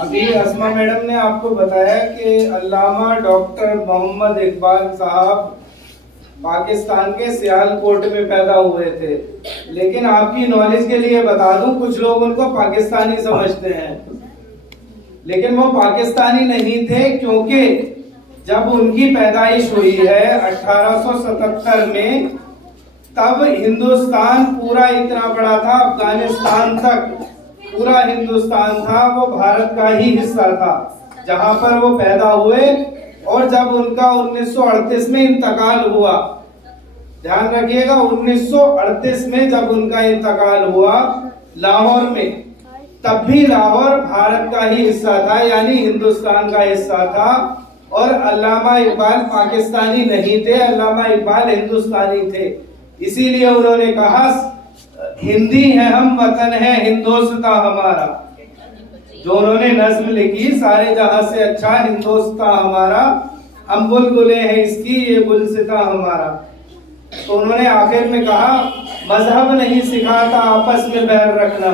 अभी अस्मा मैडम ने आपको बताया कि अल्लामा डॉक्टर मोहम्मद इकबाल साहब पाकिस्तान के सियालकोट में पैदा हुए थे, लेकिन आपकी नॉलेज के लिए बता दूं, कुछ लोग उनको पाकिस्तानी समझते हैं, लेकिन वो पाकिस्तानी नहीं थे, क्योंकि जब उनकी पैदाइश हुई है 1877 में, तब हिंदुस्तान पूरा इतना बड़ा था, अफगानिस्तान तक पूरा हिंदुस्तान था, वो भारत का ही हिस्सा था जहां पर वो पैदा हुए। और जब उनका 1938 में इंतकाल हुआ, ध्यान रखिएगा, 1938 में जब उनका इंतकाल हुआ लाहौर में, तब भी लाहौर भारत का ही हिस्सा था, यानी हिंदुस्तान का हिस्सा था। और अल्लामा इकबाल पाकिस्तानी नहीं थे, अल्लामा इकबाल हिंदुस्तानी थे। इसीलिए उन्होंने कहा, हिंदी है हम, वतन है हिंदोस्तां हमारा। जो उन्होंने नज्म लिखी, सारे जहां से अच्छा हिंदोस्तां हमारा, हम बुलबुले हैं इसकी ये गुलसिता हमारा। तो उन्होंने आखिर में कहा, मजहब नहीं सिखाता आपस में बैर रखना,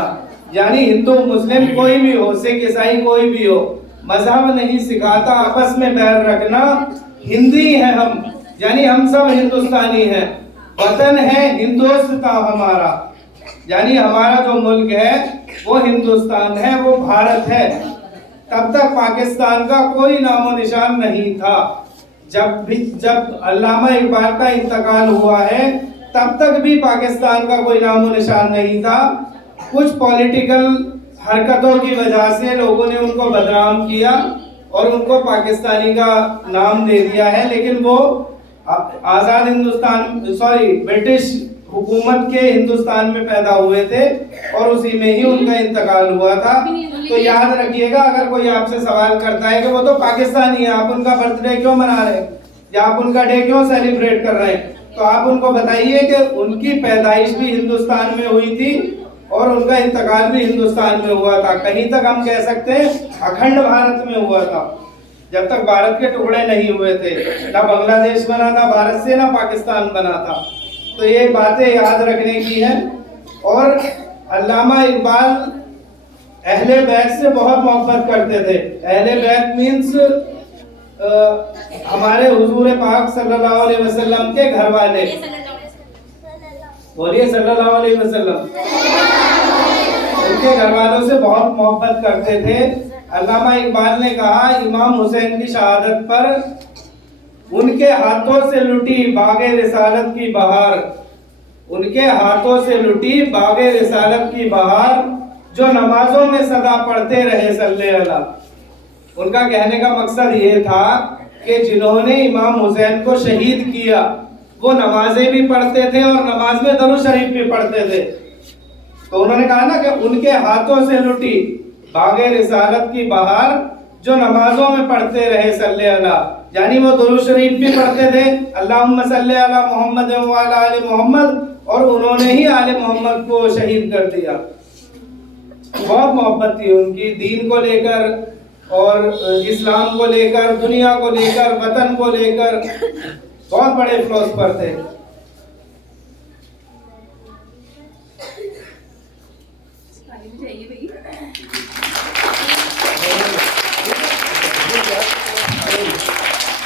यानी हिंदू मुस्लिम कोई भी हो, सिख ईसाई कोई भी हो, मजहब नहीं सिखाता आपस में बैर रखना। हिंदी है हम, यानी हम सब हिंदुस्तानी हैं। वतन है हिंदोस्तां हमारा, यानी हमारा जो मुल्क है वो हिंदुस्तान है, वो भारत है। तब तक पाकिस्तान का कोई नामो निशान नहीं था। जब अल्लामा इकबाल का इंतकाल हुआ है, तब तक भी पाकिस्तान का कोई नामो निशान नहीं था। कुछ पॉलिटिकल हरकतों की वजह से लोगों ने उनको बदनाम किया और उनको पाकिस्तानी का नाम दे दिया है, लेकिन वो आजाद हिंदुस्तान, ब्रिटिश हुकूमत के हिंदुस्तान में पैदा हुए थे और उसी में ही उनका इंतकाल हुआ था। तो याद रखिएगा, अगर कोई आपसे सवाल करता है कि वो तो पाकिस्तानी है, आप उनका बर्थडे क्यों मना रहे हैं या आप उनका डे क्यों सेलिब्रेट कर रहे हैं, तो आप उनको बताइए कि उनकी पैदाइश भी हिंदुस्तान में हुई थी और उनका इंतकाल भी हिंदुस्तान में हुआ था। कहीं तक हम कह सकते हैं अखंड भारत में हुआ था, जब तक भारत के टुकड़े नहीं हुए थे। ना बांग्लादेश बना था भारत से, ना पाकिस्तान बना था। तो ये बातें याद रखने की है। और अल्लामा इकबाल अहले बैत से बहुत मोहब्बत करते थे। अहले बैत मीन्स हमारे हुजूर पाक सल्लल्लाहु अलैहि वसल्लम के घर वाले। बोलिए सल्लल्लाहु अलैहि वसल्लम। उनके घर वालों से बहुत मोहब्बत करते थे। अल्लामा इकबाल ने कहा, इमाम हुसैन की शहादत पर उनके हाथों से लुटी बागे रिसालत की बहार, उनके हाथों से लुटी बागे रिसालत की बहार, जो नमाजों में सदा पढ़ते रहे सल्ले अला। उनका कहने का मकसद ये था कि जिन्होंने इमाम हुसैन को शहीद किया, वो नमाजें भी पढ़ते थे और नमाज में दरूद शरीफ भी पढ़ते थे। तो उन्होंने कहा ना कि उनके हाथों से लुटी बागे रिसालत की बहार, जो नमाजों में पढ़ते रहे सल्ले अला, यानी वो दुरूद शरीफ भी पढ़ते थे, अल्लाहुम्मा सल्ली अला मोहम्मद व अला आले मोहम्मद, और उन्होंने ही आले मोहम्मद को शहीद कर दिया। बहुत मोहब्बत थी उनकी दीन को लेकर और इस्लाम को लेकर, दुनिया को लेकर, वतन को लेकर, बहुत बड़े फिलोसफर थे।